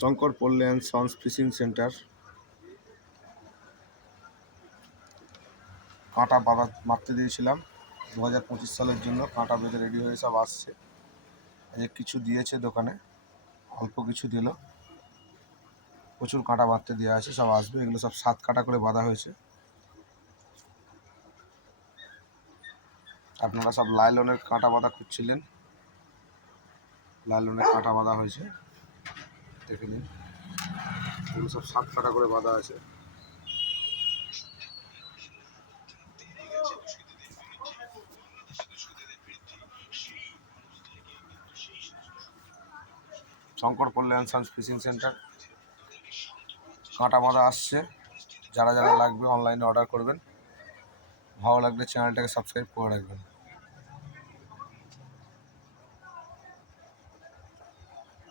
শঙ্কর পল্লী and sons fishing centre. কাঁটা বাঁধা মারতে দিয়েছিলাম 2025 সালের জন্য। কাঁটা বেঁধে রেডি হয়ে সব আসছে। কিছু দিয়েছে দোকানে, অল্প কিছু দিল, প্রচুর কাঁটা বাঁধতে দেওয়া আছে, সব আসবে। এগুলো সব 7 কাঁটা করে বাঁধা হয়েছে। আপনারা সব লাইলনের কাঁটা বাঁধা খুঁজছিলেন, লাইলনের কাঁটা বাঁধা হয়েছে, দেখে নিন। এগুলো সব 7 কাঁটা করে বাঁধা আছে। শঙ্কর পল্লী অ্যান্ড সন্স ফিশিং সেন্টার। কাঁটা বাঁধা আসছে, যারা যারা লাগবে অনলাইনে অর্ডার করবেন। ভালো লাগলে চ্যানেলটাকে সাবস্ক্রাইব করে রাখবেন।